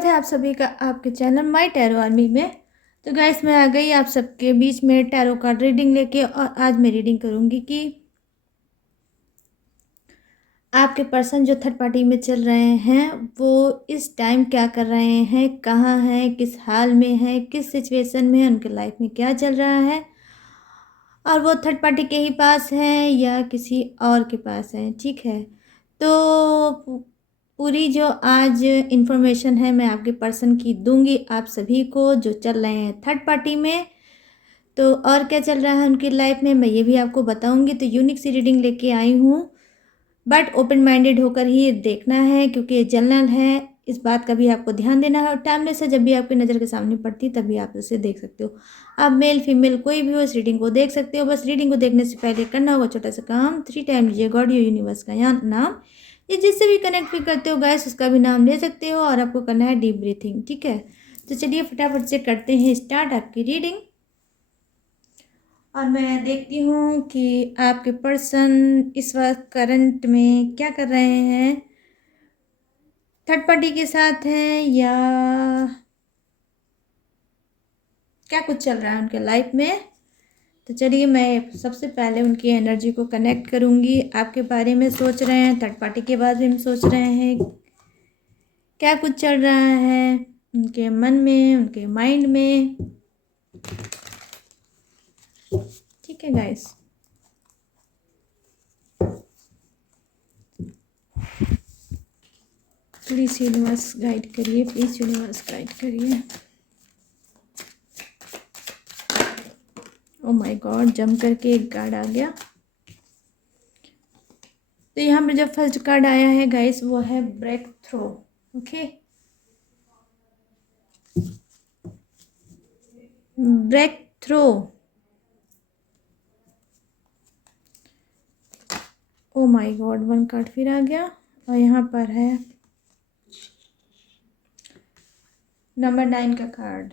स्वागत है आप सभी का आपके चैनल माय टैरो आर्मी में। तो गाइस मैं आ गई आप सबके बीच में टैरो कार्ड रीडिंग लेके। और आज मैं रीडिंग करूंगी कि आपके पर्सन जो थर्ड पार्टी में चल रहे हैं वो इस टाइम क्या कर रहे हैं, कहाँ हैं, किस हाल में है, किस सिचुएशन में है, उनके लाइफ में क्या चल रहा है और वो थर्ड पार्टी के ही पास है या किसी और के पास है। ठीक है, तो पूरी जो आज इन्फॉर्मेशन है मैं आपके पर्सन की दूंगी आप सभी को जो चल रहे हैं थर्ड पार्टी में। तो और क्या चल रहा है उनकी लाइफ में मैं ये भी आपको बताऊंगी। तो यूनिक सी रीडिंग लेके आई हूँ, बट ओपन माइंडेड होकर ही देखना है क्योंकि ये जनरल है। इस बात का भी आपको ध्यान देना है और टाइमलेस है, जब भी आपकी नज़र के सामने पड़ती है तभी आप उसे देख सकते हो। आप मेल फीमेल कोई भी हो इस रीडिंग को देख सकते हो। बस रीडिंग को देखने से पहले करना होगा छोटा सा काम, 3 टाइम लीजिए गॉड या यूनिवर्स का यहाँ नाम, ये जिससे भी कनेक्ट भी करते हो गैस उसका भी नाम ले सकते हो और आपको करना है डीप ब्रीथिंग। ठीक है, तो चलिए फटाफट से करते हैं स्टार्ट आपकी रीडिंग। और मैं देखती हूँ कि आपके पर्सन इस वक्त करंट में क्या कर रहे हैं, थर्ड पार्टी के साथ हैं या क्या कुछ चल रहा है उनके लाइफ में। तो चलिए मैं सबसे पहले उनकी एनर्जी को कनेक्ट करूँगी। आपके बारे में सोच रहे हैं, थर्ड पार्टी के बारे में सोच रहे हैं, क्या कुछ चल रहा है उनके मन में, उनके माइंड में। ठीक है गाइस, प्लीज यूनिवर्स गाइड करिए, प्लीज यूनिवर्स गाइड करिए। ओ माय गॉड, जम करके एक कार्ड आ गया। तो यहाँ पर जो फर्स्ट कार्ड आया है गाइस वो है breakthrough. Okay, breakthrough. Oh my god, 1 card फिर आ गया और यहाँ पर है नंबर 9 का कार्ड।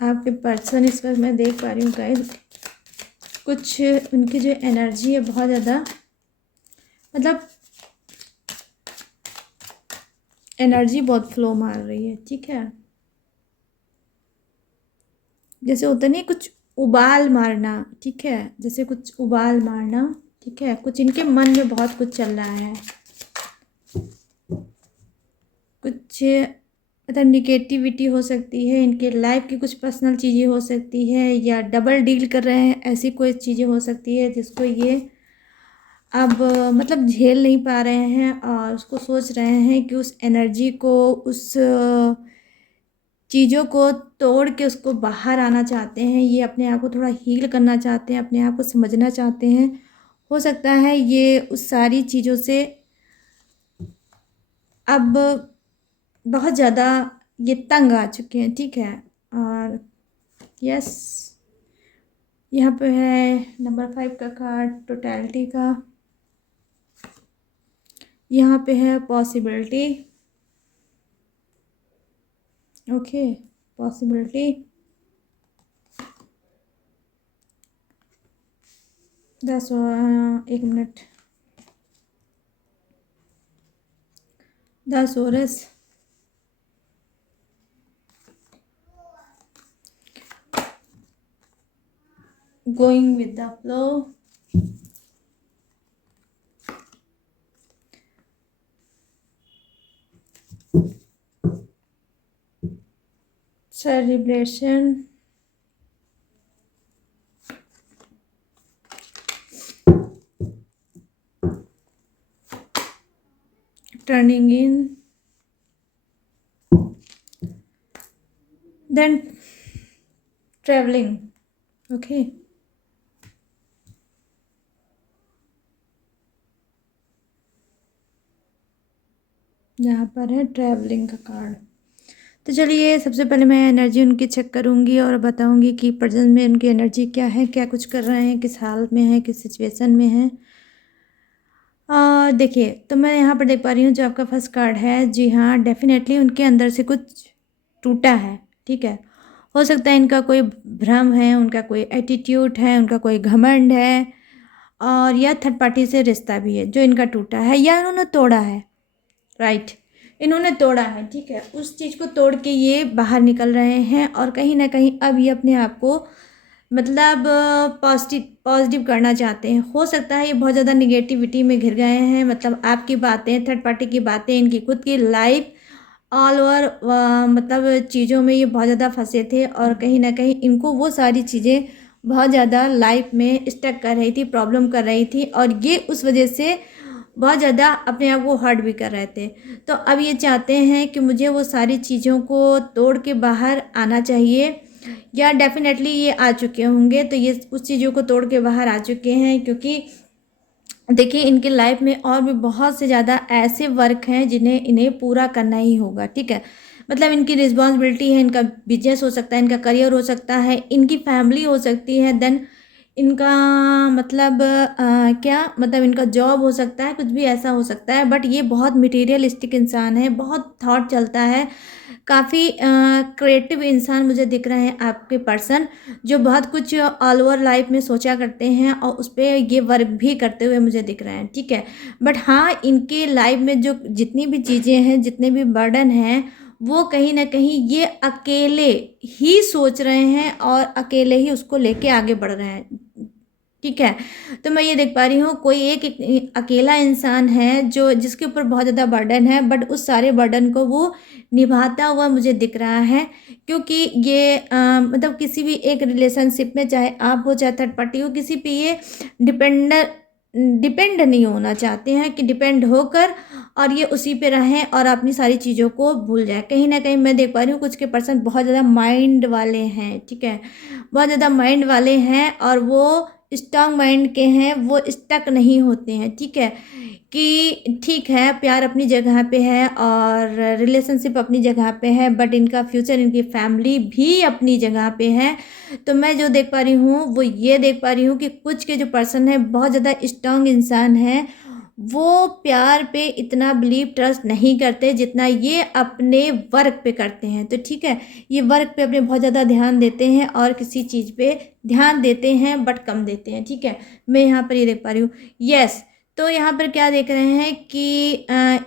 आपके पर्सन इस वक्त मैं देख पा रही हूँ गाइस, कुछ उनकी जो एनर्जी है बहुत ज़्यादा, मतलब एनर्जी बहुत फ्लो मार रही है। ठीक है, जैसे होता नहीं कुछ उबाल मारना। ठीक है, जैसे कुछ उबाल मारना। ठीक है, कुछ इनके मन में बहुत कुछ चल रहा है, कुछ मतलब निगेटिविटी हो सकती है, इनके लाइफ की कुछ पर्सनल चीज़ें हो सकती है या डबल डील कर रहे हैं ऐसी कोई चीज़ें हो सकती है जिसको ये अब मतलब झेल नहीं पा रहे हैं और उसको सोच रहे हैं कि उस एनर्जी को, उस चीज़ों को तोड़ के उसको बाहर आना चाहते हैं। ये अपने आप को थोड़ा हील करना चाहते हैं, अपने आप को समझना चाहते हैं। हो सकता है ये उस सारी चीज़ों से अब बहुत ज़्यादा ये तंग आ चुके हैं। ठीक है, और यस यहाँ पे है नंबर 5 का कार्ड टोटलिटी का। यहाँ पे है possibility. Okay, possibility. 1 minute, 10 hours, going with the flow, celebration, turning in, then travelling. Okay, यहाँ पर है ट्रैवलिंग का कार्ड। तो चलिए सबसे पहले मैं एनर्जी उनकी चेक करूँगी और बताऊँगी कि प्रेजेंट में उनकी एनर्जी क्या है, क्या कुछ कर रहे हैं, किस हाल में है, किस सिचुएशन में है। देखिए, तो मैं यहाँ पर देख पा रही हूँ जो आपका फर्स्ट कार्ड है, जी हाँ डेफिनेटली उनके अंदर से कुछ टूटा है। ठीक है। हो सकता है इनका कोई भ्रम है, उनका कोई एटीट्यूड है, उनका कोई घमंड है, और या थर्ड पार्टी से रिश्ता भी है जो इनका टूटा है या इन्होंने तोड़ा है। राइट, इन्होंने तोड़ा है, ठीक है। उस चीज़ को तोड़ के ये बाहर निकल रहे हैं और कहीं ना कहीं अब ये अपने आप को मतलब पॉजिटिव पॉजिटिव करना चाहते हैं। हो सकता है ये बहुत ज़्यादा निगेटिविटी में घिर गए हैं, मतलब आपकी बातें, थर्ड पार्टी की बातें, इनकी खुद की लाइफ ऑल ओवर मतलब चीज़ों में ये बहुत ज़्यादा फंसे थे और कहीं ना कहीं इनको वो सारी चीज़ें बहुत ज़्यादा लाइफ में स्टक कर रही थी, प्रॉब्लम कर रही थी, और ये उस वजह से बहुत ज़्यादा अपने आप को हर्ट भी कर रहे थे। तो अब ये चाहते हैं कि मुझे वो सारी चीज़ों को तोड़ के बाहर आना चाहिए, या डेफ़िनेटली ये आ चुके होंगे, तो ये उस चीज़ों को तोड़ के बाहर आ चुके हैं, क्योंकि देखिए इनके लाइफ में और भी बहुत से ज़्यादा ऐसे वर्क हैं जिन्हें इन्हें पूरा करना ही होगा, ठीक है। मतलब इनकी रिस्पॉन्सिबिलिटी है, इनका बिजनेस हो सकता है, इनका करियर हो सकता है, इनकी फैमिली हो सकती है, देन इनका मतलब क्या मतलब इनका जॉब हो सकता है, कुछ भी ऐसा हो सकता है। बट ये बहुत मटेरियलिस्टिक इंसान है, बहुत थॉट चलता है, काफ़ी क्रिएटिव इंसान मुझे दिख रहे हैं आपके पर्सन, जो बहुत कुछ ऑल ओवर लाइफ में सोचा करते हैं और उस पे ये वर्क भी करते हुए मुझे दिख रहे हैं, ठीक है। बट हाँ, इनके लाइफ में जो जितनी भी चीज़ें हैं, जितने भी बर्डन हैं, वो कहीं न कहीं ये अकेले ही सोच रहे हैं और अकेले ही उसको लेके आगे बढ़ रहे हैं, ठीक है। तो मैं ये देख पा रही हूँ कोई एक अकेला इंसान है जो जिसके ऊपर बहुत ज़्यादा बर्डन है, बट उस सारे बर्डन को वो निभाता हुआ मुझे दिख रहा है, क्योंकि ये मतलब किसी भी एक रिलेशनशिप में, चाहे आप हो चाहे थर्ड पार्टी हो, किसी पे ये डिपेंड डिपेंड नहीं होना चाहते हैं कि डिपेंड होकर और ये उसी पे रहें और अपनी सारी चीज़ों को भूल जाए। कहीं न कहीं मैं देख पा रही हूँ कुछ के पर्सन बहुत ज़्यादा माइंड वाले हैं, ठीक है। बहुत ज़्यादा माइंड वाले हैं और वो स्ट्रॉन्ग माइंड के हैं, वो स्टक नहीं होते हैं, ठीक है। कि ठीक है, प्यार अपनी जगह पे है और रिलेशनशिप अपनी जगह पे है, बट इनका फ्यूचर, इनकी फैमिली भी अपनी जगह पे है। तो मैं जो देख पा रही हूँ वो ये देख पा रही हूँ कि कुछ के जो पर्सन है बहुत ज़्यादा स्ट्रॉन्ग इंसान है, वो प्यार पे इतना बिलीव ट्रस्ट नहीं करते जितना ये अपने वर्क पे करते हैं। तो ठीक है, ये वर्क पे अपने बहुत ज़्यादा ध्यान देते हैं और किसी चीज़ पे ध्यान देते हैं बट कम देते हैं, ठीक है। मैं यहाँ पर ये देख पा रही हूँ। यस, तो यहाँ पर क्या देख रहे हैं कि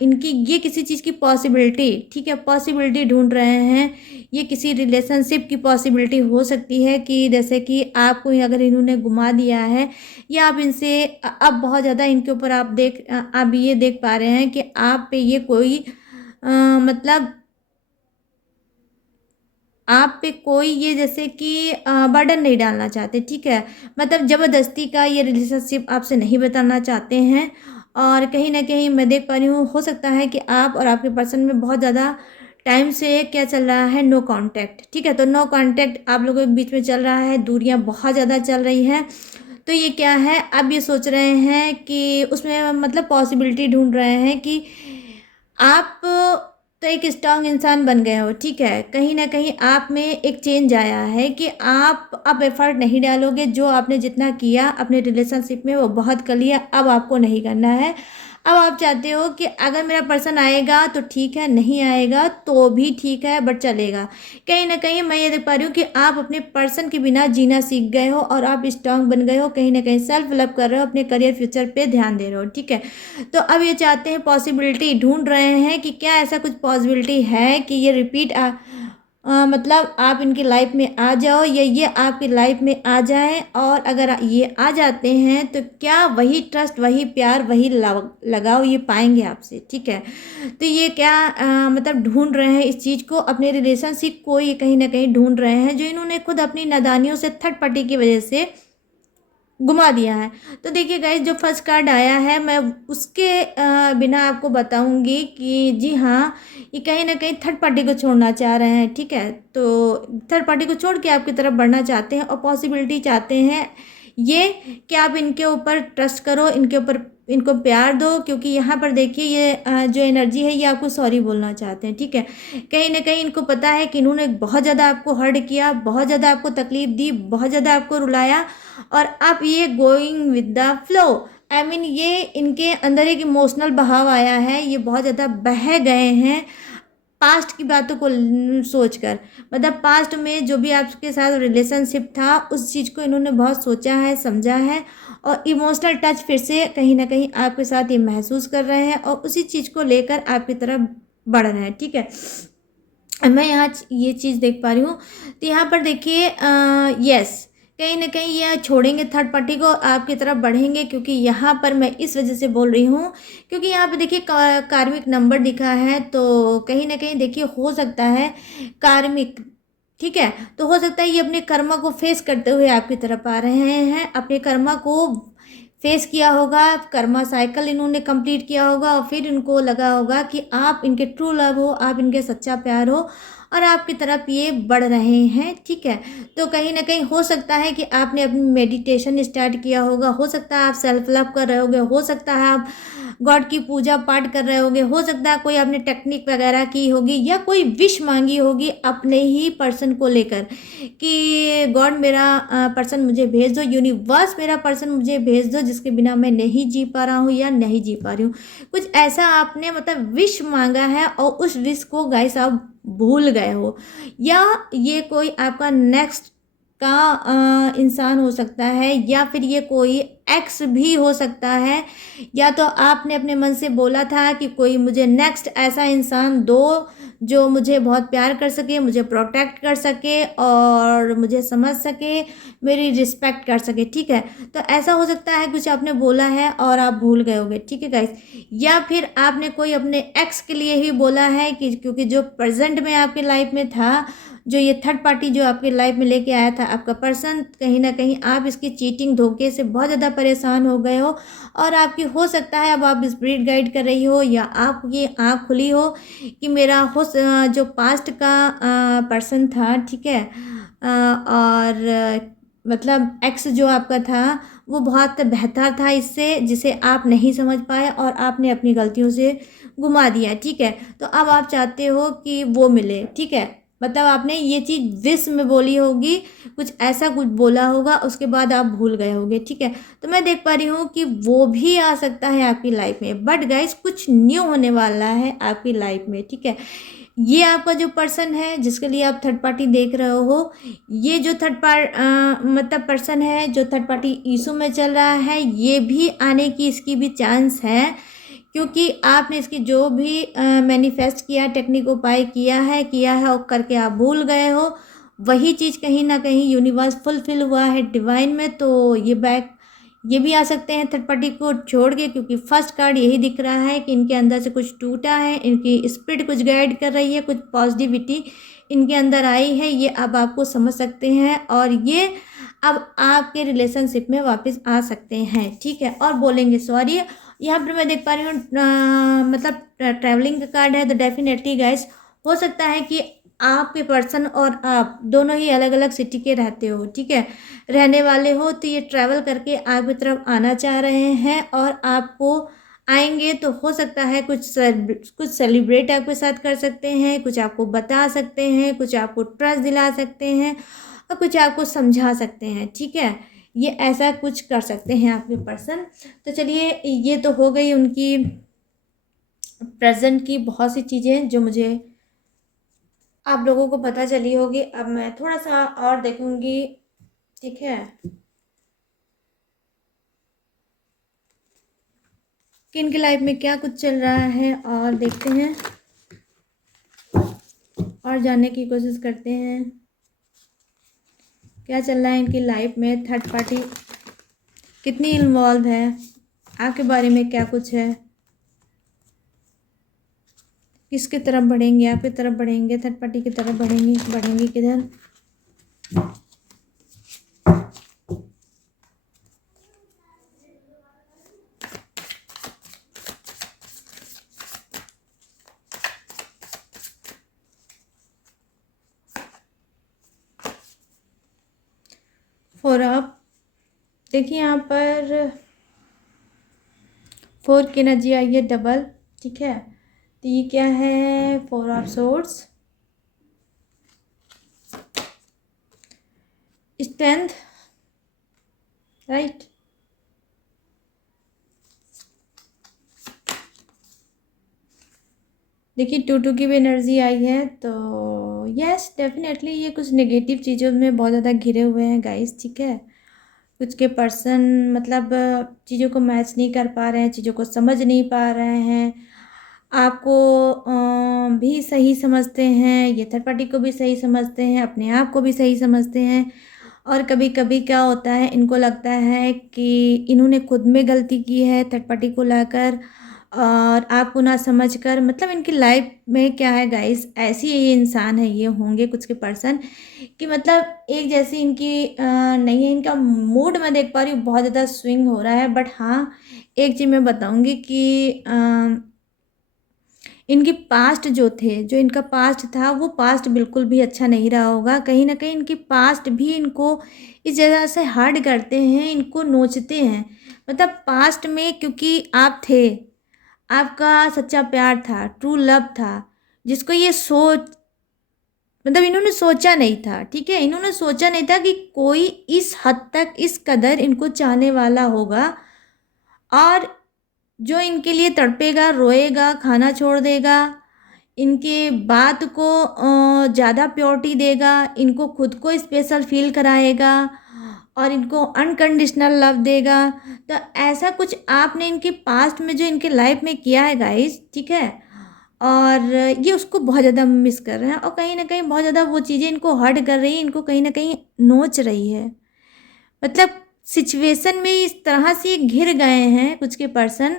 इनकी ये किसी चीज़ की पॉसिबिलिटी, ठीक है, पॉसिबिलिटी ढूंढ रहे हैं। ये किसी रिलेशनशिप की पॉसिबिलिटी हो सकती है कि जैसे कि आपको अगर इन्होंने घुमा दिया है, या आप इनसे अब बहुत ज़्यादा इनके ऊपर आप ये देख पा रहे हैं कि आप पे ये कोई मतलब आप पे कोई ये जैसे कि बर्डन नहीं डालना चाहते, ठीक है। मतलब ज़बरदस्ती का ये रिलेशनशिप आपसे नहीं बताना चाहते हैं, और कहीं न कहीं मैं देख पा रही हूँ, हो सकता है कि आप और आपके पर्सन में बहुत ज़्यादा टाइम से क्या चल रहा है, नो कॉन्टैक्ट, ठीक है। तो नो कॉन्टैक्ट आप लोगों के बीच में चल रहा है, दूरियाँ बहुत ज़्यादा चल रही हैं। तो ये क्या है, अब ये सोच रहे हैं कि उसमें मतलब पॉसिबिलिटी ढूँढ रहे हैं कि आप तो एक स्ट्रॉन्ग इंसान बन गए हो, ठीक है। कहीं न कहीं आप में एक चेंज आया है कि आप अब एफ़र्ट नहीं डालोगे, जो आपने जितना किया अपने रिलेशनशिप में वो बहुत कर लिया, अब आपको नहीं करना है। अब आप चाहते हो कि अगर मेरा पर्सन आएगा तो ठीक है, नहीं आएगा तो भी ठीक है बट चलेगा। कहीं न कहीं मैं ये देख पा रही हूँ कि आप अपने पर्सन के बिना जीना सीख गए हो और आप स्ट्रॉन्ग बन गए हो, कहीं न कहीं सेल्फ लव कर रहे हो, अपने करियर फ्यूचर पे ध्यान दे रहे हो, ठीक है। तो अब ये चाहते हैं, पॉसिबिलिटी ढूंढ रहे हैं कि क्या ऐसा कुछ पॉसिबिलिटी है कि ये रिपीट मतलब आप इनकी लाइफ में आ जाओ या ये आपकी लाइफ में आ जाएं, और अगर ये आ जाते हैं तो क्या वही ट्रस्ट, वही प्यार, वही लगाव ये पाएंगे आपसे, ठीक है। तो ये क्या मतलब ढूंढ रहे हैं इस चीज़ को, अपने रिलेशनशिप को ये कहीं ना कहीं ढूंढ रहे हैं, जो इन्होंने खुद अपनी नादानियों से, थर्ड पार्टी की वजह से घुमा दिया है। तो देखिए गाइस, जो फर्स्ट कार्ड आया है मैं उसके बिना आपको बताऊंगी कि जी हाँ, ये कहीं ना कहीं थर्ड पार्टी को छोड़ना चाह रहे हैं, ठीक है। तो थर्ड पार्टी को छोड़ के आपकी तरफ बढ़ना चाहते हैं और पॉसिबिलिटी चाहते हैं ये कि आप इनके ऊपर ट्रस्ट करो, इनके ऊपर इनको प्यार दो, क्योंकि यहाँ पर देखिए ये जो एनर्जी है ये आपको सॉरी बोलना चाहते हैं, ठीक है। कहीं ना कहीं इनको पता है कि इन्होंने बहुत ज़्यादा आपको हर्ट किया, बहुत ज़्यादा आपको तकलीफ दी, बहुत ज़्यादा आपको रुलाया, और अब ये going with the flow, I mean ये इनके अंदर एक इमोशनल बहाव आया है, ये बहुत ज़्यादा बह गए हैं पास्ट की बातों को सोचकर, मतलब पास्ट में जो भी आपके साथ रिलेशनशिप था उस चीज़ को इन्होंने बहुत सोचा है, समझा है, और इमोशनल टच फिर से कहीं ना कहीं आपके साथ ये महसूस कर रहे हैं और उसी चीज़ को लेकर आपकी तरफ बढ़ रहे हैं। ठीक है, मैं यहाँ ये चीज़ देख पा रही हूँ। तो यहाँ पर देखिए, यस, कहीं ना कहीं ये छोड़ेंगे थर्ड पार्टी को, आपकी तरफ बढ़ेंगे, क्योंकि यहाँ पर मैं इस वजह से बोल रही हूँ क्योंकि यहाँ पे देखिए कार्मिक नंबर दिखा है, तो कहीं ना कहीं देखिए हो सकता है कार्मिक, ठीक है, तो हो सकता है ये अपने कर्मा को फेस करते हुए आपकी तरफ आ रहे हैं, अपने कर्मा को फेस किया होगा, कर्मा साइकिल इन्होंने कंप्लीट किया होगा और फिर इनको लगा होगा कि आप इनके ट्रू लव हो, आप इनके सच्चा प्यार हो और आपकी तरफ ये बढ़ रहे हैं। ठीक है, तो कहीं ना कहीं हो सकता है कि आपने अपनी मेडिटेशन स्टार्ट किया होगा, हो सकता है आप सेल्फ लव कर रहे होगे, हो सकता है आप गॉड की पूजा पाठ कर रहे होगे, हो सकता है कोई आपने टेक्निक वगैरह की होगी या कोई विश मांगी होगी अपने ही पर्सन को लेकर कि गॉड मेरा पर्सन मुझे भेज दो, यूनिवर्स मेरा पर्सन मुझे भेज दो जिसके बिना मैं नहीं जी पा रहा हूँ या नहीं जी पा रही हूँ। कुछ ऐसा आपने मतलब विश मांगा है और उस विश को गाइस आप भूल गए हो, या ये कोई आपका नेक्स्ट का इंसान हो सकता है, या फिर ये कोई एक्स भी हो सकता है, या तो आपने अपने मन से बोला था कि कोई मुझे नेक्स्ट ऐसा इंसान दो जो मुझे बहुत प्यार कर सके, मुझे प्रोटेक्ट कर सके और मुझे समझ सके, मेरी रिस्पेक्ट कर सके। ठीक है, तो ऐसा हो सकता है कुछ आपने बोला है और आप भूल गए होगे। ठीक है गाइस, या फिर आपने कोई अपने एक्स के लिए ही बोला है कि क्योंकि जो प्रेजेंट में आपकी लाइफ में था, जो ये थर्ड पार्टी जो आपकी लाइफ में लेके आया था आपका पर्सन, कहीं ना कहीं आप इसकी चीटिंग धोखे से बहुत ज़्यादा परेशान हो गए हो और आपकी हो सकता है अब आप स्पिरिट गाइड कर रही हो या आपकी आँख खुली हो कि मेरा जो पास्ट का पर्सन था, ठीक है, और मतलब एक्स जो आपका था वो बहुत बेहतर था इससे, जिसे आप नहीं समझ पाए और आपने अपनी गलतियों से घुमा दिया। ठीक है, तो अब आप चाहते हो कि वो मिले। ठीक है, मतलब आपने ये चीज़ विश में बोली होगी, कुछ ऐसा कुछ बोला होगा, उसके बाद आप भूल गए होगे। ठीक है, तो मैं देख पा रही हूँ कि वो भी आ सकता है आपकी लाइफ में, बट गाइस कुछ न्यू होने वाला है आपकी लाइफ में। ठीक है, ये आपका जो पर्सन है जिसके लिए आप थर्ड पार्टी देख रहे हो, ये जो मतलब पर्सन है जो थर्ड पार्टी इशू में चल रहा है, ये भी आने की इसकी भी चांस है, क्योंकि आपने इसकी जो भी मैनिफेस्ट किया, टेक्निक उपाय किया है और करके आप भूल गए हो, वही चीज़ कहीं ना कहीं यूनिवर्स फुलफिल हुआ है डिवाइन में, तो ये बैक ये भी आ सकते हैं थर्ड पार्टी को छोड़ के, क्योंकि फर्स्ट कार्ड यही दिख रहा है कि इनके अंदर से कुछ टूटा है, इनकी स्पिरिट कुछ गाइड कर रही है, कुछ पॉजिटिविटी इनके अंदर आई है, ये अब आपको समझ सकते हैं और ये अब आपके रिलेशनशिप में वापस आ सकते हैं। ठीक है, और बोलेंगे सॉरी। यहाँ पर मैं देख पा रही हूँ मतलब ट्रैवलिंग का कार्ड है, तो डेफिनेटली गाइस हो सकता है कि आपके पर्सन और आप दोनों ही अलग अलग सिटी के रहते हो, ठीक है, रहने वाले हो, तो ये ट्रैवल करके आपकी तरफ आना चाह रहे हैं और आपको आएंगे तो हो सकता है कुछ सेलिब्रेट आपके साथ कर सकते हैं, कुछ आपको बता सकते हैं, कुछ आपको ट्रस्ट दिला सकते हैं और कुछ आपको समझा सकते हैं। ठीक है, ये ऐसा कुछ कर सकते हैं आपके पर्सन। तो चलिए, ये तो हो गई उनकी प्रेजेंट की बहुत सी चीज़ें जो मुझे आप लोगों को पता चली होगी। अब मैं थोड़ा सा और देखूंगी, ठीक है, कि इनकी लाइफ में क्या कुछ चल रहा है और देखते हैं और जानने की कोशिश करते हैं क्या चल रहा है इनकी लाइफ में। थर्ड पार्टी कितनी इन्वॉल्व है, आपके बारे में क्या कुछ है, किसकी तरफ बढ़ेंगे, आपकी तरफ बढ़ेंगे, थर्ड पार्टी की तरफ बढ़ेंगे किधर। फोर ऑफ, देखिए यहाँ पर फोर की एनर्जी आई है डबल। ठीक है, तो ये क्या है, four of swords, strength, right, देखिए 2-2 की भी एनर्जी आई है, तो यस डेफिनेटली ये कुछ नेगेटिव चीज़ों में बहुत ज़्यादा घिरे हुए हैं गाइस, ठीक है। कुछ के पर्सन मतलब चीज़ों को मैच नहीं कर पा रहे हैं, चीज़ों को समझ नहीं पा रहे हैं, आपको भी सही समझते हैं, ये थर्ड पार्टी को भी सही समझते हैं, अपने आप को भी सही समझते हैं। और कभी कभी क्या होता है, इनको लगता है कि इन्होंने खुद में गलती की है थर्ड पार्टी को लाकर, और आपको ना समझ कर, मतलब इनकी लाइफ में क्या है गाइस, ऐसी ये इंसान है, ये होंगे कुछ के पर्सन कि मतलब एक जैसी इनकी नहीं है। इनका मूड मैं देख पा रही हूँ बहुत ज़्यादा स्विंग हो रहा है, बट हाँ एक चीज़ मैं बताऊँगी कि इनकी पास्ट जो थे, जो इनका पास्ट था, वो पास्ट बिल्कुल भी अच्छा नहीं रहा होगा। कहीं न कहीं इनकी पास्ट भी इनको इस जगह से हर्ट करते हैं, इनको नोचते हैं। मतलब पास्ट में क्योंकि आप थे, आपका सच्चा प्यार था, ट्रू लव था, जिसको ये सोच मतलब इन्होंने सोचा नहीं था, ठीक है? इन्होंने सोचा नहीं था कि कोई इस हद तक, इस कदर इनको चाहने वाला होगा, और जो इनके लिए तड़पेगा, रोएगा, खाना छोड़ देगा, इनके बात को ज़्यादा प्रायोरिटी देगा, इनको खुद को स्पेशल फ़ील कराएगा और इनको अनकंडीशनल लव देगा। तो ऐसा कुछ आपने इनके पास्ट में जो इनके लाइफ में किया है गाइस, ठीक है? और ये उसको बहुत ज़्यादा मिस कर रहे हैं, और कहीं न कहीं बहुत ज़्यादा वो चीज़ें इनको हर्ट कर रही हैं, इनको कहीं न कहीं नोच रही है। मतलब सिचुएशन में इस तरह से घिर गए हैं कुछ के पर्सन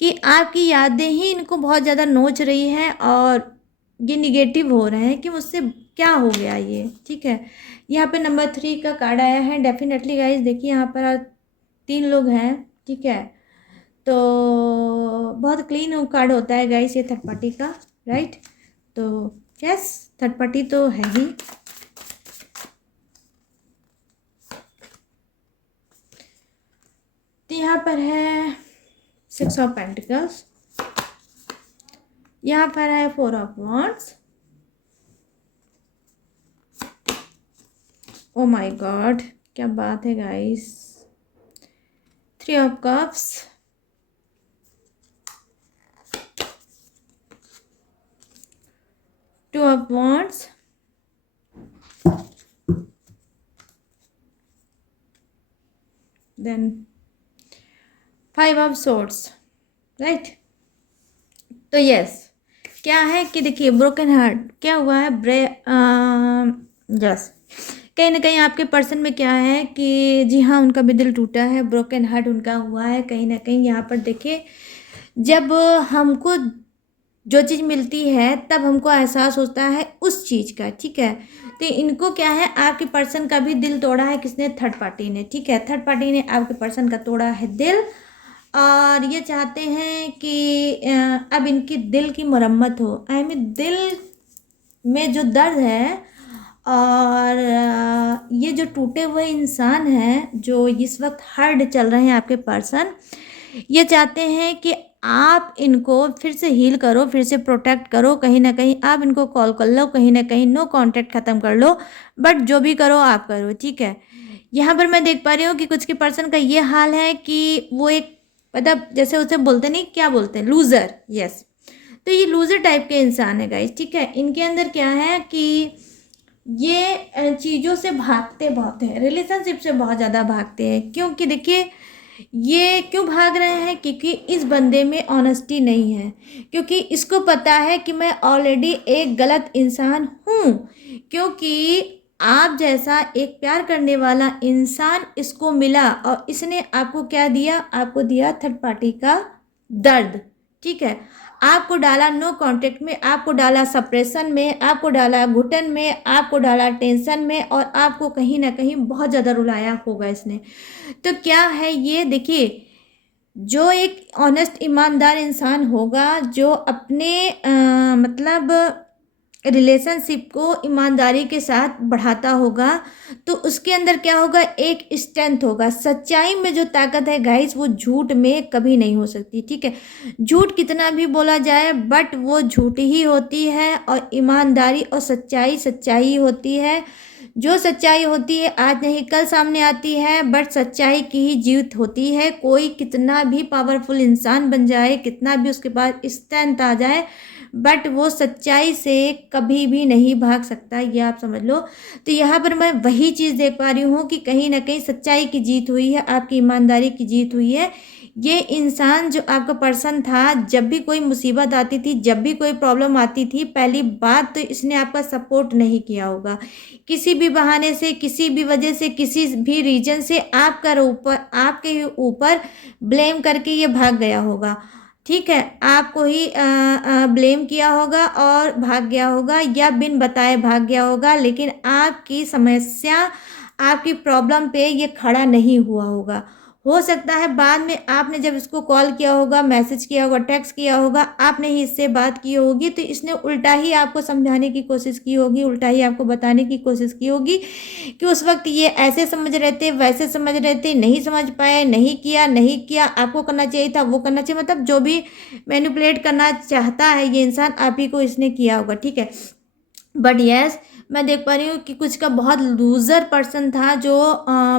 कि आपकी यादें ही इनको बहुत ज़्यादा नोच रही हैं, और ये निगेटिव हो रहे हैं कि मुझसे क्या हो गया ये, ठीक है। यहाँ पे नंबर 3 का कार्ड आया है। डेफिनेटली गाइस देखिए यहाँ पर 3 लोग हैं, ठीक है। तो बहुत क्लीन कार्ड होता है गाइस ये थर्ड पार्टी का, राइट। तो यस थर्ड पार्टी तो है ही। तो यहाँ पर है 6 ऑफ पेंटिकल्स, यहाँ पर है 4 of wands, oh my god क्या बात है guys, 3 of cups, two of wands, then 5 of swords, right. तो यस क्या है कि देखिए ब्रोकन हार्ट क्या हुआ है, यस कहीं ना कहीं आपके पर्सन में क्या है कि जी हाँ उनका भी दिल टूटा है, ब्रोकन हार्ट उनका हुआ है। कहीं ना कहीं यहाँ पर देखिए जब हमको जो चीज़ मिलती है तब हमको एहसास होता है उस चीज़ का, ठीक है। तो इनको क्या है, आपके पर्सन का भी दिल तोड़ा है, किसने, थर्ड पार्टी ने, ठीक है। थर्ड पार्टी ने आपके पर्सन का तोड़ा है दिल, और ये चाहते हैं कि अब इनकी दिल की मरम्मत हो। आई मीन दिल में जो दर्द है, और ये जो टूटे हुए इंसान हैं जो इस वक्त हर्ट चल रहे हैं आपके पर्सन, ये चाहते हैं कि आप इनको फिर से हील करो, फिर से प्रोटेक्ट करो। कहीं ना कहीं आप इनको कॉल कर लो, कहीं ना कहीं नो कांटेक्ट ख़त्म कर लो, बट जो भी करो आप करो, ठीक है। यहाँ पर मैं देख पा रही हूँ कि कुछ के पर्सन का ये हाल है कि वो एक मतलब जैसे उसे बोलते नहीं, क्या बोलते हैं, लूज़र, यस। तो ये लूज़र टाइप के इंसान है गाइस, ठीक है। इनके अंदर क्या है कि ये चीज़ों से भागते बहुत हैं, रिलेशनशिप से बहुत ज़्यादा भागते हैं। क्योंकि देखिए ये क्यों भाग रहे हैं, क्योंकि इस बंदे में ऑनेस्टी नहीं है, क्योंकि इसको पता है कि मैं ऑलरेडी एक गलत इंसान हूँ। क्योंकि आप जैसा एक प्यार करने वाला इंसान इसको मिला, और इसने आपको क्या दिया, आपको दिया थर्ड पार्टी का दर्द, ठीक है। आपको डाला नो कांटेक्ट में, आपको डाला सप्रेशन में, आपको डाला घुटन में, आपको डाला टेंशन में, और आपको कहीं ना कहीं बहुत ज़्यादा रुलाया होगा इसने। तो क्या है ये देखिए, जो एक ऑनेस्ट ईमानदार इंसान होगा, जो अपने मतलब रिलेशनशिप को ईमानदारी के साथ बढ़ाता होगा, तो उसके अंदर क्या होगा, एक स्ट्रेंथ होगा। सच्चाई में जो ताकत है गाइस, वो झूठ में कभी नहीं हो सकती, ठीक है। झूठ कितना भी बोला जाए बट वो झूठ ही होती है, और ईमानदारी और सच्चाई सच्चाई होती है। जो सच्चाई होती है आज नहीं कल सामने आती है, बट सच्चाई की ही जीत होती है। कोई कितना भी पावरफुल इंसान बन जाए, कितना भी उसके पास स्ट्रेंथ आ जाए, बट वो सच्चाई से कभी भी नहीं भाग सकता, ये आप समझ लो। तो यहाँ पर मैं वही चीज़ देख पा रही हूँ कि कहीं ना कहीं सच्चाई की जीत हुई है, आपकी ईमानदारी की जीत हुई है। ये इंसान जो आपका पर्सन था, जब भी कोई मुसीबत आती थी, जब भी कोई प्रॉब्लम आती थी, पहली बात तो इसने आपका सपोर्ट नहीं किया होगा। किसी भी बहाने से, किसी भी वजह से, किसी भी रीजन से आपके ऊपर ब्लेम करके ये भाग गया होगा। ठीक है, आपको ही ब्लेम किया होगा और भाग गया होगा, या बिन बताए भाग गया होगा, लेकिन आपकी समस्या, आपकी प्रॉब्लम पे ये खड़ा नहीं हुआ होगा। हो सकता है बाद में आपने जब इसको कॉल किया होगा, मैसेज किया होगा, टेक्स्ट किया होगा, आपने ही इससे बात की होगी, तो इसने उल्टा ही आपको समझाने की कोशिश की होगी, उल्टा ही आपको बताने की कोशिश की होगी कि उस वक्त ये ऐसे समझ रहे थे, वैसे समझ रहे थे, नहीं समझ पाए, नहीं किया, आपको करना चाहिए था, वो करना चाहिए, मतलब जो भी मैनिपुलेट करना चाहता है ये इंसान, आप ही को इसने किया होगा। ठीक है, बट यस, मैं देख पा रही हूँ कि कुछ का बहुत लूज़र पर्सन था जो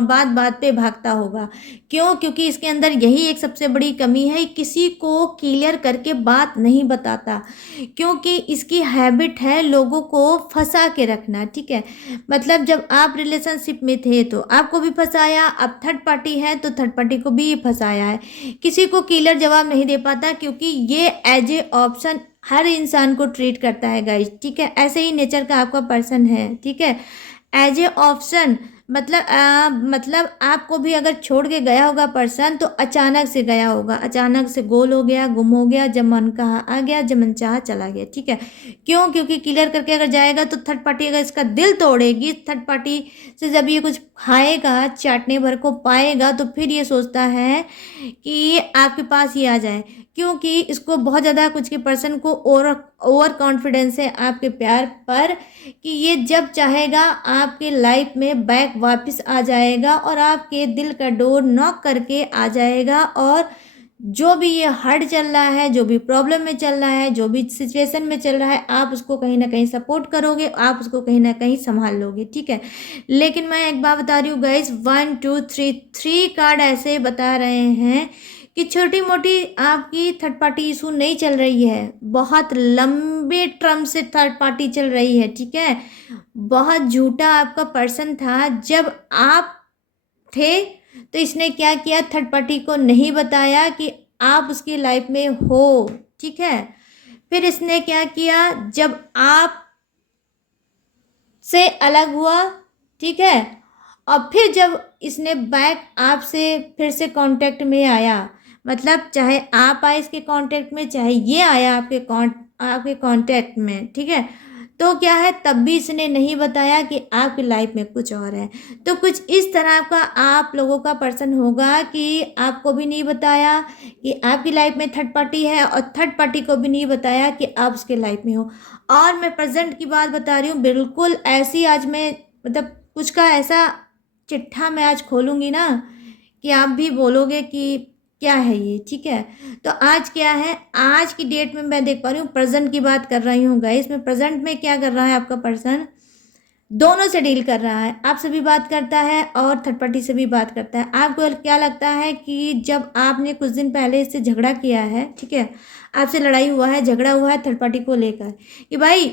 बात बात पे भागता होगा। क्यों? क्योंकि इसके अंदर यही एक सबसे बड़ी कमी है, किसी को क्लियर करके बात नहीं बताता, क्योंकि इसकी हैबिट है लोगों को फंसा के रखना। ठीक है, मतलब जब आप रिलेशनशिप में थे तो आपको भी फंसाया, अब थर्ड पार्टी है तो थर्ड पार्टी को भी फंसाया है। किसी को क्लियर जवाब नहीं दे पाता, क्योंकि ये एज ए ऑप्शन हर इंसान को ट्रीट करता है गाइज। ठीक है, ऐसे ही नेचर का आपका पर्सन है। ठीक है, एज ए ऑप्शन, मतलब आपको भी अगर छोड़ के गया होगा पर्सन तो अचानक से गया होगा, अचानक से गोल हो गया, गुम हो गया, जब मन कहा आ गया, जब मन चाहा चला गया। ठीक है, क्यों? क्योंकि क्लियर करके अगर जाएगा तो थर्ड पार्टी अगर इसका दिल तोड़ेगी, थर्ड पार्टी से जब ये कुछ खाएगा, चाटने भर को पाएगा, तो फिर ये सोचता है कि आपके पास ही आ जाए, क्योंकि इसको बहुत ज़्यादा कुछ के पर्सन को ओवर कॉन्फिडेंस है आपके प्यार पर, कि ये जब चाहेगा आपके लाइफ में बैक वापस आ जाएगा और आपके दिल का डोर नॉक करके आ जाएगा, और जो भी ये हर्ट चल रहा है, जो भी प्रॉब्लम में चल रहा है, जो भी सिचुएशन में चल रहा है, आप उसको कहीं ना कहीं सपोर्ट करोगे, आप उसको कहीं ना कहीं संभाल लोगे। ठीक है, लेकिन मैं एक बात बता रही हूँ गाइज, 1 2 3 3 कार्ड ऐसे बता रहे हैं कि छोटी मोटी आपकी थर्ड पार्टी इशू नहीं चल रही है, बहुत लंबे टर्म से थर्ड पार्टी चल रही है। ठीक है, बहुत झूठा आपका पर्सन था, जब आप थे तो इसने क्या किया, थर्ड पार्टी को नहीं बताया कि आप उसकी लाइफ में हो। ठीक है, फिर इसने क्या किया, जब आप से अलग हुआ, ठीक है, और फिर जब इसने बैक आपसे फिर से कांटेक्ट में आया, मतलब चाहे आप आए इसके कांटेक्ट में, चाहे ये आया आपके कांटेक्ट में, ठीक है, तो क्या है, तब भी इसने नहीं बताया कि आपकी लाइफ में कुछ और है। तो कुछ इस तरह का आप लोगों का पर्सन होगा कि आपको भी नहीं बताया कि आपकी लाइफ में थर्ड पार्टी है, और थर्ड पार्टी को भी नहीं बताया कि आप उसके लाइफ में हो। और मैं प्रेजेंट की बात बता रही हूँ, बिल्कुल ऐसी आज मैं, मतलब कुछ का ऐसा चिट्ठा मैं आज खोलूँगी ना कि आप भी बोलोगे कि क्या है ये। ठीक है, तो आज क्या है, आज की डेट में मैं देख पा रही हूँ, प्रेजेंट की बात कर रही हूँ गाइस, मैं प्रेजेंट में क्या कर रहा है आपका पर्सन, दोनों से डील कर रहा है, आपसे भी बात करता है और थर्ड पार्टी से भी बात करता है। आपको क्या लगता है कि जब आपने कुछ दिन पहले इससे झगड़ा किया है, ठीक है, आपसे लड़ाई हुआ है, झगड़ा हुआ है थर्ड पार्टी को लेकर, कि भाई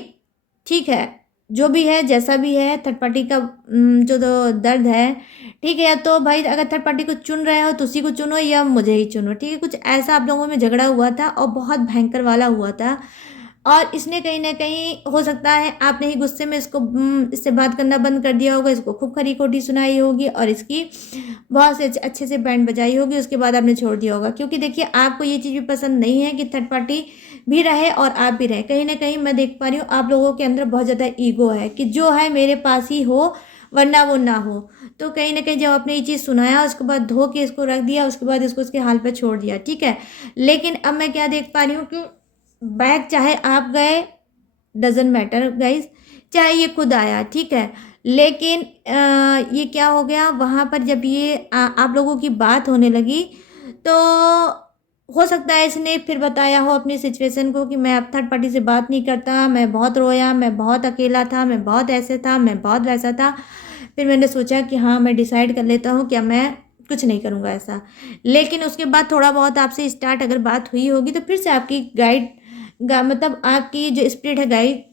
ठीक है, जो भी है, जैसा भी है, थर्ड पार्टी का जो तो दर्द है, ठीक है, तो भाई अगर थर्ड पार्टी को चुन रहे हो तो उसी को चुनो या मुझे ही चुनो। ठीक है, कुछ ऐसा आप लोगों में झगड़ा हुआ था और बहुत भयंकर वाला हुआ था, और इसने कहीं ना कहीं, हो सकता है आपने ही गुस्से में इससे बात करना बंद कर दिया होगा, इसको खूब खरी खोटी सुनाई होगी और इसकी बहुत से अच्छे से बैंड बजाई होगी, उसके बाद आपने छोड़ दिया होगा। क्योंकि देखिए, आपको ये चीज़ भी पसंद नहीं है कि थर्ड पार्टी भी रहे और आप भी रहे। कहीं ना कहीं मैं देख पा रही हूँ आप लोगों के अंदर बहुत ज़्यादा ईगो है कि जो है मेरे पास ही हो, वरना वो ना हो। तो कहीं ना कहीं जब आपने ये चीज़ सुनाया, उसके बाद धो के इसको रख दिया, उसके बाद इसको उसके हाल पे छोड़ दिया। ठीक है, लेकिन अब मैं क्या देख पा रही हूँ कि बैक चाहे आप गए, डजेंट मैटर गाइज, चाहे ये खुद आया, ठीक है, लेकिन ये क्या हो गया वहाँ पर, जब ये आप लोगों की बात होने लगी, तो हो सकता है इसने फिर बताया हो अपनी सिचुएशन को कि मैं अब थर्ड पार्टी से बात नहीं करता, मैं बहुत रोया, मैं बहुत अकेला था, मैं बहुत ऐसे था, मैं बहुत वैसा था। फिर मैंने सोचा कि हाँ, मैं डिसाइड कर लेता हूँ, क्या मैं कुछ नहीं करूँगा ऐसा। लेकिन उसके बाद थोड़ा बहुत आपसे स्टार्ट अगर बात हुई होगी तो फिर से आपकी मतलब आपकी जो स्पिरिट है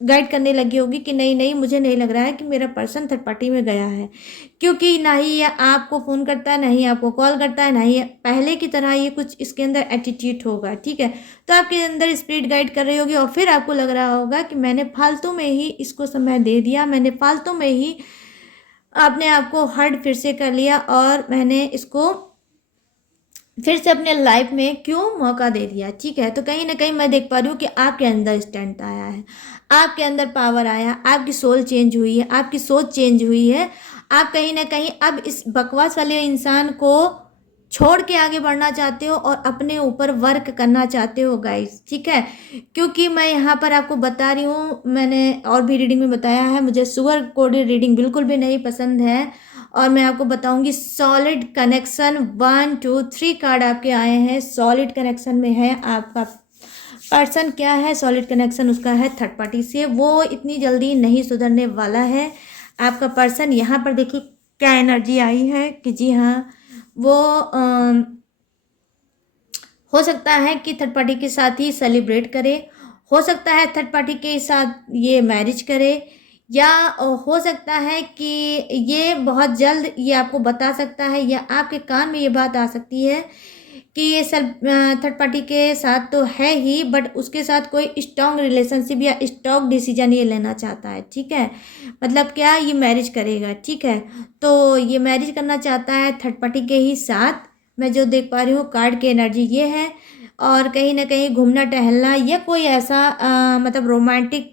गाइड करने लगी होगी कि नहीं नहीं, मुझे नहीं लग रहा है कि मेरा पर्सन थर्ड पार्टी में गया है, क्योंकि ना ही ये आपको फ़ोन करता है, ना ही आपको कॉल करता है, ना ही पहले की तरह ये कुछ इसके अंदर एटीट्यूड होगा। ठीक है, तो आपके अंदर स्पिरिट गाइड कर रही होगी और फिर आपको लग रहा होगा कि मैंने फालतू में ही इसको समय दे दिया, मैंने फालतू में ही अपने आप को हर्ट फिर से कर लिया और मैंने इसको फिर से अपने लाइफ में क्यों मौका दे दिया। ठीक है, तो कहीं ना कहीं मैं देख पा रही हूँ कि आपके अंदर स्ट्रेंथ आया है, आपके अंदर पावर आया, आपकी सोल चेंज हुई है, आपकी सोच चेंज हुई है। आप कहीं ना कहीं अब इस बकवास वाले इंसान को छोड़ के आगे बढ़ना चाहते हो और अपने ऊपर वर्क करना चाहते हो गाइस। ठीक है, क्योंकि मैं यहाँ पर आपको बता रही हूँ, मैंने और भी रीडिंग में बताया है, मुझे शुगर कोडेड रीडिंग बिल्कुल भी नहीं पसंद है। और मैं आपको बताऊंगी सॉलिड कनेक्शन 1 2 3 कार्ड आपके आए हैं, सॉलिड कनेक्शन में है आपका पर्सन। क्या है सॉलिड कनेक्शन? उसका है थर्ड पार्टी से, वो इतनी जल्दी नहीं सुधरने वाला है आपका पर्सन। यहाँ पर देखिए क्या एनर्जी आई है कि जी हाँ, वो हो सकता है कि थर्ड पार्टी के साथ ही सेलिब्रेट करे, हो सकता है थर्ड पार्टी के साथ ये मैरिज करे, या हो सकता है कि ये बहुत जल्द ये आपको बता सकता है या आपके कान में ये बात आ सकती है कि ये थर्ड पार्टी के साथ तो है ही, बट उसके साथ कोई स्ट्रॉन्ग रिलेशनशिप या स्ट्रॉन्ग डिसीजन ये लेना चाहता है। ठीक है, मतलब क्या, ये मैरिज करेगा। ठीक है, तो ये मैरिज करना चाहता है थर्ड पार्टी के ही साथ। मैं जो देख पा रही हूँ कार्ड की एनर्जी ये है। और कहीं ना कहीं घूमना टहलना या कोई ऐसा मतलब रोमांटिक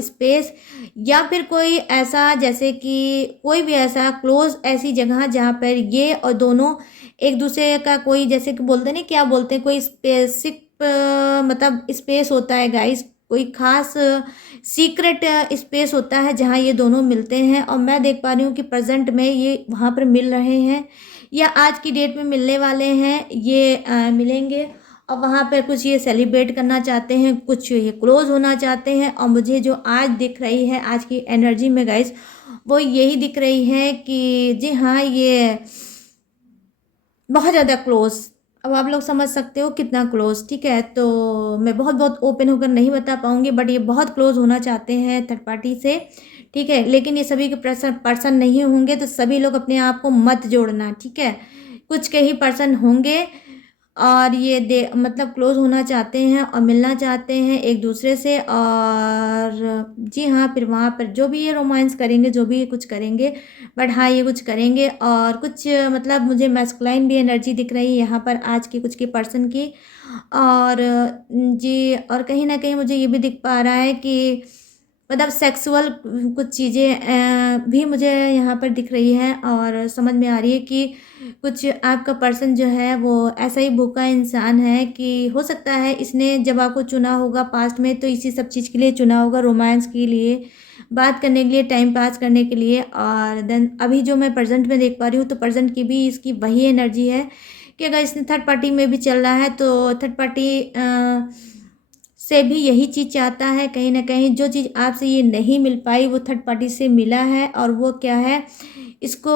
स्पेस, या फिर कोई ऐसा जैसे कि कोई भी ऐसा क्लोज ऐसी जगह जहाँ पर ये और दोनों एक दूसरे का कोई, जैसे कि बोलते नहीं, क्या बोलते हैं, कोई स्पेसिफिक मतलब स्पेस होता है गाइस, कोई खास सीक्रेट स्पेस होता है जहाँ ये दोनों मिलते हैं। और मैं देख पा रही हूँ कि प्रेजेंट में ये वहाँ पर मिल रहे हैं या आज की डेट में मिलने वाले हैं, ये मिलेंगे और वहाँ पर कुछ ये सेलिब्रेट करना चाहते हैं, कुछ ये क्लोज होना चाहते हैं। और मुझे जो आज दिख रही है आज की एनर्जी में गाइस, वो यही दिख रही है कि जी हाँ, ये बहुत ज़्यादा क्लोज। अब आप लोग समझ सकते हो कितना क्लोज। ठीक है, तो मैं बहुत बहुत ओपन होकर नहीं बता पाऊंगी, बट ये बहुत क्लोज होना चाहते हैं थर्ड पार्टी से। ठीक है, लेकिन ये सभी के पर्सन नहीं होंगे, तो सभी लोग अपने आप को मत जोड़ना। ठीक है, कुछ के ही पर्सन होंगे और ये मतलब क्लोज होना चाहते हैं और मिलना चाहते हैं एक दूसरे से। और जी हाँ, फिर वहाँ पर जो भी ये रोमांस करेंगे, जो भी ये कुछ करेंगे, बट हाँ ये कुछ करेंगे। और कुछ मतलब मुझे मैस्कुलाइन भी एनर्जी दिख रही है यहाँ पर आज की कुछ की पर्सन की। और जी, और कहीं ना कहीं मुझे ये भी दिख पा रहा है कि मतलब सेक्सुअल कुछ चीज़ें भी मुझे यहाँ पर दिख रही है और समझ में आ रही है कि कुछ आपका पर्सन जो है वो ऐसा ही भूखा इंसान है कि हो सकता है इसने जब आपको चुना होगा पास्ट में तो इसी सब चीज़ के लिए चुना होगा, रोमांस के लिए, बात करने के लिए, टाइम पास करने के लिए। और देन अभी जो मैं प्रेजेंट में देख पा रही हूँ, तो प्रेजेंट की भी इसकी वही एनर्जी है कि अगर इसने थर्ड पार्टी में भी चल रहा है तो थर्ड पार्टी से भी यही चीज़ चाहता है। कहीं ना कहीं जो चीज़ आपसे ये नहीं मिल पाई वो थर्ड पार्टी से मिला है। और वो क्या है, इसको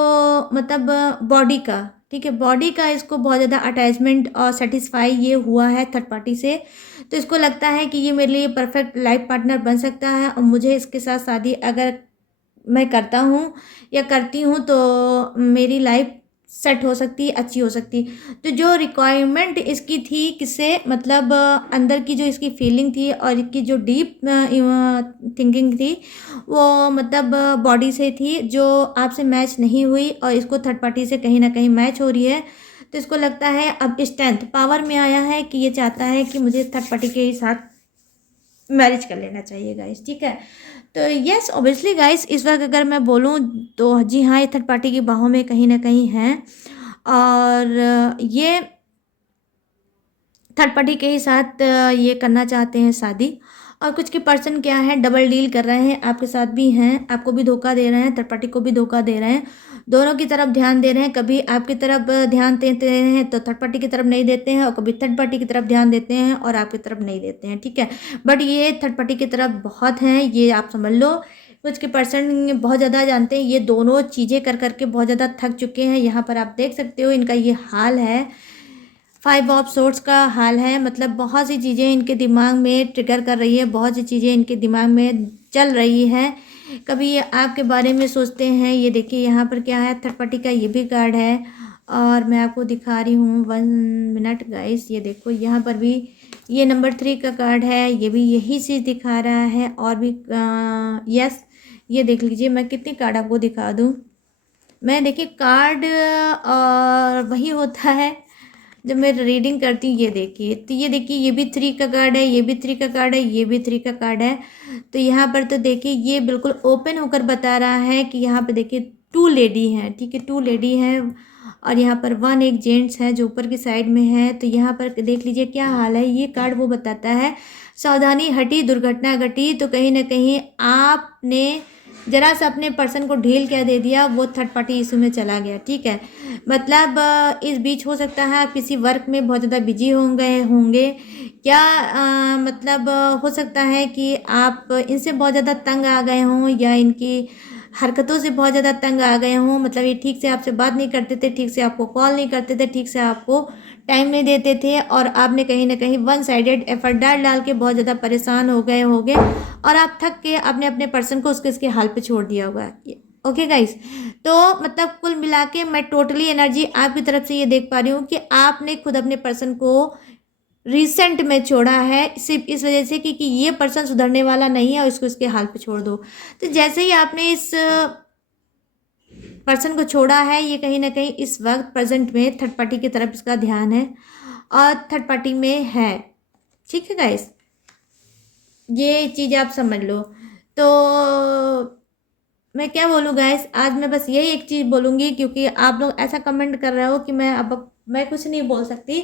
मतलब बॉडी का, ठीक है, बॉडी का इसको बहुत ज़्यादा अटैचमेंट और सेटिस्फाई ये हुआ है थर्ड पार्टी से। तो इसको लगता है कि ये मेरे लिए परफेक्ट लाइफ पार्टनर बन सकता है और मुझे इसके साथ शादी अगर मैं करता हूँ या करती हूँ तो मेरी लाइफ सेट हो सकती है, अच्छी हो सकती। तो जो रिक्वायरमेंट इसकी थी किससे, मतलब अंदर की जो इसकी फीलिंग थी और इसकी जो डीप थिंकिंग थी, वो मतलब बॉडी से थी, जो आपसे मैच नहीं हुई और इसको थर्ड पार्टी से कहीं ना कहीं मैच हो रही है। तो इसको लगता है अब स्ट्रेंथ पावर में आया है कि ये चाहता है कि मुझे थर्ड पार्टी के ही साथ मैरिज कर लेना चाहिए गाइस। ठीक है, तो यस ऑब्वियसली गाइस, इस वक्त अगर मैं बोलूँ तो जी हाँ, ये थर्ड पार्टी की बाहों में कहीं ना कहीं है। और ये थर्ड पार्टी के ही साथ ये करना चाहते हैं शादी। और कुछ के पर्सन क्या है, डबल डील कर रहे हैं, आपके साथ भी हैं, आपको भी धोखा दे रहे हैं, थर्ड पार्टी को भी धोखा दे रहे हैं, दोनों की तरफ ध्यान दे रहे हैं। कभी आपकी तरफ ध्यान देते हैं तो थर्ड पार्टी की तरफ नहीं देते हैं, और कभी थर्ड पार्टी की तरफ ध्यान देते हैं और आपकी तरफ नहीं देते हैं। ठीक है, बट ये थर्ड पार्टी की तरफ बहुत हैं, ये आप समझ लो। कुछ के पर्सन बहुत ज़्यादा जानते हैं, ये दोनों चीज़ें कर करके बहुत ज़्यादा थक चुके हैं। यहाँ पर आप देख सकते हो इनका ये हाल है। फाइव ऑफ सोर्ड्स का हाल है, मतलब बहुत सी चीज़ें इनके दिमाग में ट्रिगर कर रही है, बहुत सी चीज़ें इनके दिमाग में चल रही है। कभी ये आपके बारे में सोचते हैं। ये देखिए यहाँ पर क्या है, थर्ड पार्टी का ये भी कार्ड है और मैं आपको दिखा रही हूँ 1 मिनट गाइस। ये देखो यहाँ पर भी ये नंबर 3 का कार्ड है, ये भी यही चीज़ दिखा रहा है। और भी यस, ये देख लीजिए, मैं कितनी कार्ड आपको दिखा दूँ। मैं देखिए कार्ड और वही होता है जब मैं रीडिंग करती हूँ। ये देखिए, तो ये देखिए ये भी 3 का कार्ड है, ये भी 3 का कार्ड है, ये भी 3 का कार्ड है। तो यहाँ पर तो देखिए ये बिल्कुल ओपन होकर बता रहा है कि यहाँ पे देखिए 2 लेडी हैं, ठीक है, 2 लेडी हैं और यहाँ पर 1 एक जेंट्स है जो ऊपर की साइड में है। तो यहाँ पर देख लीजिए क्या हाल है। ये कार्ड वो बताता है सावधानी हटी दुर्घटना घटी। तो कहीं ना कहीं आपने जरा सा अपने पर्सन को ढील क्या दे दिया, वो थर्ड पार्टी इशू में चला गया, ठीक है। मतलब इस बीच हो सकता है आप किसी वर्क में बहुत ज़्यादा बिजी होंगे क्या, मतलब हो सकता है कि आप इनसे बहुत ज़्यादा तंग आ गए हों या इनकी हरकतों से बहुत ज़्यादा तंग आ गए हों। मतलब ये ठीक से आपसे बात नहीं करते थे, ठीक से आपको कॉल नहीं करते थे, ठीक से आपको टाइम नहीं देते थे और आपने कहीं ना कहीं वन साइडेड एफर्ट डाल डाल के बहुत ज़्यादा परेशान हो गए और आप थक के आपने अपने पर्सन को उसके हाल पे छोड़ दिया होगा। ओके गाइस, तो मतलब कुल मिला के मैं टोटली एनर्जी आपकी तरफ से ये देख पा रही हूँ कि आपने खुद अपने पर्सन को रिसेंट में छोड़ा है, सिर्फ इस वजह से कि ये पर्सन सुधरने वाला नहीं है और इसको इसके हाल पे छोड़ दो। तो जैसे ही आपने इस पर्सन को छोड़ा है, ये कहीं ना कहीं इस वक्त प्रेजेंट में थर्ड पार्टी की तरफ इसका ध्यान है और थर्ड पार्टी में है, ठीक है गाइस। ये चीज़ आप समझ लो। तो मैं क्या बोलूँ गाइस, आज मैं बस यही एक चीज़ बोलूँगी क्योंकि आप लोग ऐसा कमेंट कर रहे हो कि अब मैं कुछ नहीं बोल सकती,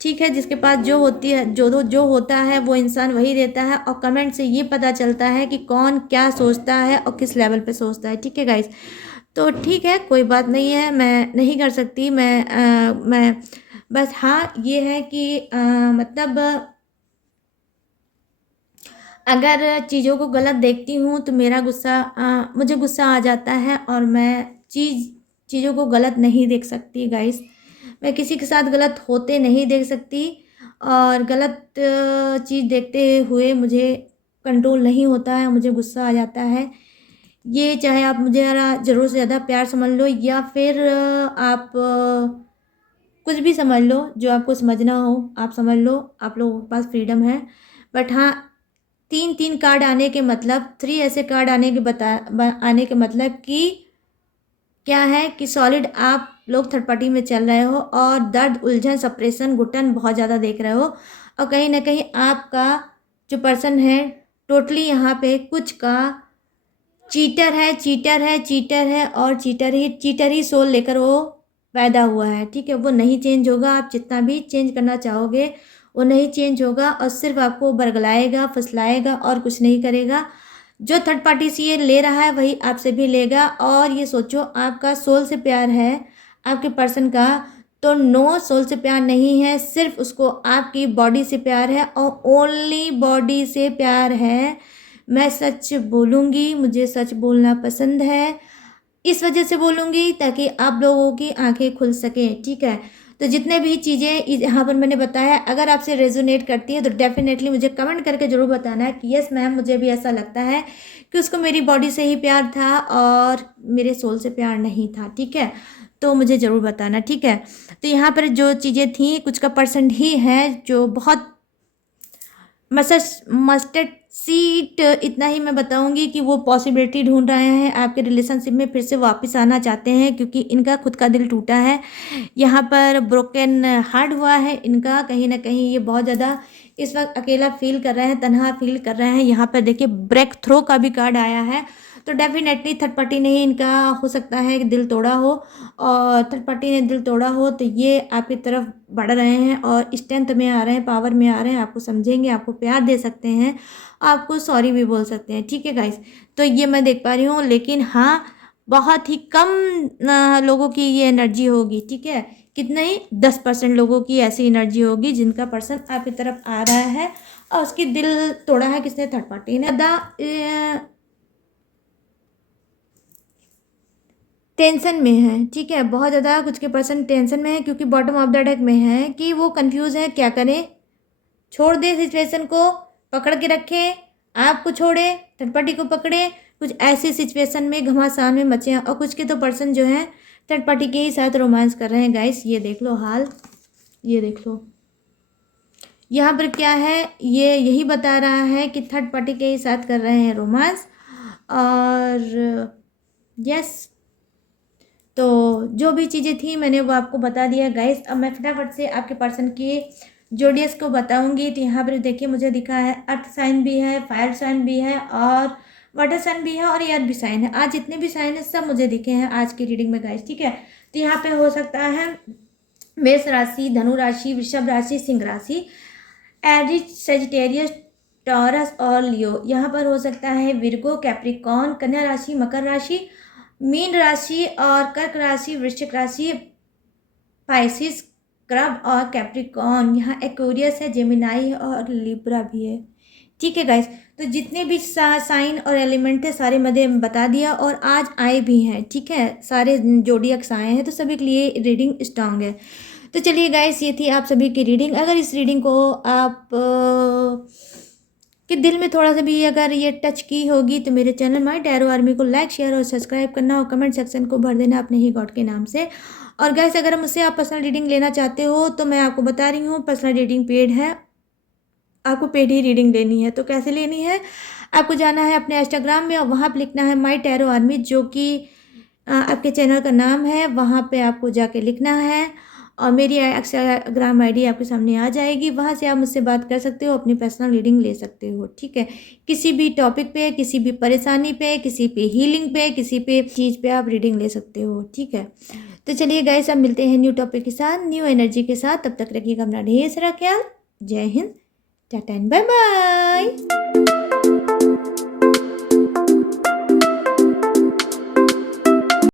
ठीक है। जिसके पास जो होती है जो होता है वो इंसान वही देता है और कमेंट से ये पता चलता है कि कौन क्या सोचता है और किस लेवल पे सोचता है, ठीक है गाइस। तो ठीक है, कोई बात नहीं है, मैं नहीं कर सकती। मैं बस हाँ ये है कि मतलब अगर चीज़ों को गलत देखती हूँ तो मुझे गुस्सा आ जाता है और मैं चीज़ों को गलत नहीं देख सकती गाइस। मैं किसी के साथ गलत होते नहीं देख सकती और गलत चीज़ देखते हुए मुझे कंट्रोल नहीं होता है, मुझे गुस्सा आ जाता है। ये चाहे आप मुझे ज़रूरत से ज़्यादा प्यार समझ लो या फिर आप कुछ भी समझ लो, जो आपको समझना हो आप समझ लो, आप लोगों के पास फ्रीडम है। बट हाँ, 3 कार्ड आने के मतलब 3 ऐसे कार्ड आने के मतलब कि क्या है कि सॉलिड आप लोग थर्ड पार्टी में चल रहे हो और दर्द उलझन सप्रेशन घुटन बहुत ज़्यादा देख रहे हो और कहीं ना कहीं आपका जो पर्सन है टोटली यहाँ पे कुछ का चीटर है और चीटर ही सोल लेकर वो पैदा हुआ है, ठीक है। वो नहीं चेंज होगा, आप जितना भी चेंज करना चाहोगे वो नहीं चेंज होगा और सिर्फ आपको बरगलाएगा फुसलाएगा और कुछ नहीं करेगा। जो थर्ड पार्टी से ये ले रहा है वही आपसे भी लेगा। और ये सोचो, आपका सोल से प्यार है आपके पर्सन का, तो नो, सोल से प्यार नहीं है, सिर्फ उसको आपकी बॉडी से प्यार है और ओनली बॉडी से प्यार है। मैं सच बोलूँगी, मुझे सच बोलना पसंद है, इस वजह से बोलूँगी ताकि आप लोगों की आंखें खुल सकें, ठीक है। तो जितने भी चीज़ें यहाँ पर मैंने बताया, अगर आपसे रेजोनेट करती है तो डेफिनेटली मुझे कमेंट करके ज़रूर बताना है कि यस मैम, मुझे भी ऐसा लगता है कि उसको मेरी बॉडी से ही प्यार था और मेरे सोल से प्यार नहीं था, ठीक है। तो मुझे ज़रूर बताना, ठीक है। तो यहाँ पर जो चीज़ें थी कुछ का परसेंट ही है जो बहुत मस्टर्ड सीट, इतना ही मैं बताऊंगी कि वो पॉसिबिलिटी ढूंढ रहे हैं आपके रिलेशनशिप में फिर से वापस आना चाहते हैं क्योंकि इनका खुद का दिल टूटा है। यहाँ पर ब्रोकन हार्ट हुआ है इनका, कहीं ना कहीं ये बहुत ज़्यादा इस वक्त अकेला फील कर रहे हैं, तन्हा फील कर रहे हैं। यहाँ पर देखिए ब्रेक थ्रो का भी कार्ड आया है, तो डेफिनेटली थर्ड पार्टी ने ही इनका हो सकता है कि दिल तोड़ा हो और थर्ड पार्टी ने दिल तोड़ा हो तो ये आपकी तरफ बढ़ रहे हैं और स्ट्रेंथ में आ रहे हैं, पावर में आ रहे हैं, आपको समझेंगे, आपको प्यार दे सकते हैं, आपको सॉरी भी बोल सकते हैं, ठीक है गाइस। तो ये मैं देख पा रही हूँ, लेकिन हाँ बहुत ही कम लोगों की ये एनर्जी होगी, ठीक है। कितना ही 10% लोगों की ऐसी एनर्जी होगी जिनका पर्सन आपकी तरफ आ रहा है और उसकी दिल तोड़ा है किसने, थर्ड पार्टी ने। टेंशन में है, ठीक है, बहुत ज़्यादा कुछ के पर्सन टेंशन में है क्योंकि बॉटम ऑफ द डेक में है कि वो कंफ्यूज है क्या करें, छोड़ दे सिचुएशन को, पकड़ के रखे, आपको छोड़े, थर्ड पार्टी को पकड़े, कुछ ऐसी सिचुएशन में घमासान में मचे हैं। और कुछ के तो पर्सन जो हैं थर्ड पार्टी के ही साथ रोमांस कर रहे हैं गाइस, ये देख लो हाल, ये देख लो यहाँ पर क्या है, ये यही बता रहा है कि थर्ड पार्टी के ही साथ कर रहे हैं रोमांस। और यस, तो जो भी चीज़ें थी मैंने वो आपको बता दिया गाइस। अब मैं फटाफट से आपके पर्सन की जोडियस को बताऊंगी। तो यहाँ पर देखिए मुझे दिखा है अर्थ साइन भी है, फायर साइन भी है और वाटर साइन भी है और एयर भी साइन है। आज जितने भी साइन है सब मुझे दिखे हैं आज की रीडिंग में गाइस, ठीक है। तो यहाँ पे हो सकता है मेष राशि, धनु राशि, वृषभ राशि, सिंह राशि, एरिस, सेजिटेरियस, टॉरस और लियो। यहाँ पर हो सकता है विर्गो, कैप्रिकॉन, कन्या राशि, मकर राशि, मीन राशि और कर्क राशि, वृश्चिक राशि, पाइसिस, क्रब और कैप्रिकॉन। यहाँ एक्वेरियस है, जेमिनाई है और लिब्रा भी है, ठीक है गाइस। तो जितने भी साइन और एलिमेंट थे सारे मैंने बता दिया और आज आए भी हैं, ठीक है, सारे जोडियक्स आए हैं तो सभी के लिए रीडिंग स्ट्रांग है। तो चलिए गाइस, ये थी आप सभी की रीडिंग। अगर इस रीडिंग को आप कि दिल में थोड़ा सा भी अगर ये टच की होगी तो मेरे चैनल माय टैरो आर्मी को लाइक, शेयर और सब्सक्राइब करना और कमेंट सेक्शन को भर देना अपने ही गॉड के नाम से। और गाइस, अगर मुझसे आप पर्सनल रीडिंग लेना चाहते हो तो मैं आपको बता रही हूँ पर्सनल रीडिंग पेड है, आपको पेड ही रीडिंग लेनी है। तो कैसे लेनी है, आपको जाना है अपने इंस्टाग्राम में और वहाँ पर लिखना है माय टैरो आर्मी, जो कि आपके चैनल का नाम है। वहाँ पे आपको जाके लिखना है और मेरी इंस्टाग्राम आईडी आपके सामने आ जाएगी, वहाँ से आप मुझसे बात कर सकते हो, अपनी पर्सनल रीडिंग ले सकते हो, ठीक है। किसी भी टॉपिक पे, किसी भी परेशानी पे, किसी पे हीलिंग पे, किसी पे चीज़ पे आप रीडिंग ले सकते हो, ठीक है। तो चलिए गाइस, अब मिलते हैं न्यू टॉपिक के साथ, न्यू एनर्जी के साथ। तब तक रखिएगा अपना ढेर सारा ख्याल। जय Hind, tata and bye bye.